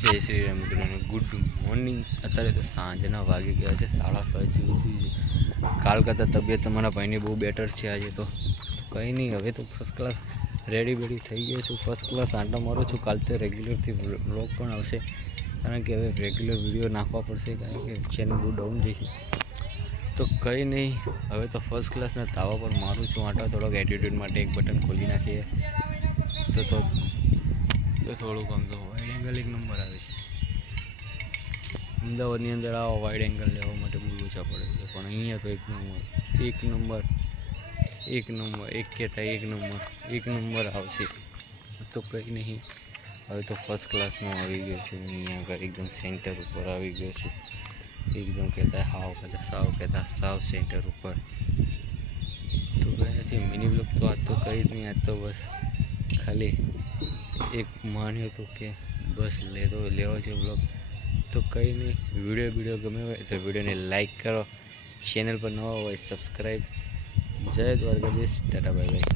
જય શ્રી રામ મિત્રોને good morning. અત્યારે તો સાંજના વાગી ગયા છે 6:30 જેવું। કાલ કરતાં તબિયત તમારા ભાઈની બહુ બેટર છે આજે તો કંઈ નહીં। હવે તો ફર્સ્ટ ક્લાસ રેડી બેડી થઈ ગયો છું, ફર્સ્ટ ક્લાસ આંટા મારું છું। કાલ તો રેગ્યુલરથી વ્લોગ પણ આવશે, કારણ કે હવે રેગ્યુલર વિડીયો નાખવા પડશે, કારણ કે ચેનલ બહુ ડાઉન જશે। તો કંઈ નહીં, હવે તો ફર્સ્ટ ક્લાસના તાવા પર મારું છું આંટા। થોડોક એટીટ્યૂડ માટે એક બટન ખોલી નાખીએ તો થોડુંક આમ તો વાઇડ એંગલ એક નંબર આવે છે। અમદાવાદની અંદર આવા વાઇડ એંગલ લેવા માટે બહુ ઓછા પડે છે, પણ અહીંયા તો એક નંબર આવશે। તો કંઈ નહીં, હવે તો ફર્સ્ટ ક્લાસમાં આવી ગયો છું। અહીંયા આગળ એકદમ સેન્ટર ઉપર આવી ગયો છું, એકદમ કહેતા સાવ સેન્ટર ઉપર। તો કંઈ નથી, મિની બ્લોગ તો આજ તો કંઈ જ નહીં। આજ તો બસ ખાલી એક માન્યો હતો કે બસ લેવો છે બ્લોગ। તો કંઈ નહીં, વિડીયો ગમે હોય તો વિડીયોને લાઈક કરો, ચેનલ પર નવા હોય સબસ્ક્રાઈબ। જય દ્વારકાધીશ, ટાટા બાય બાય।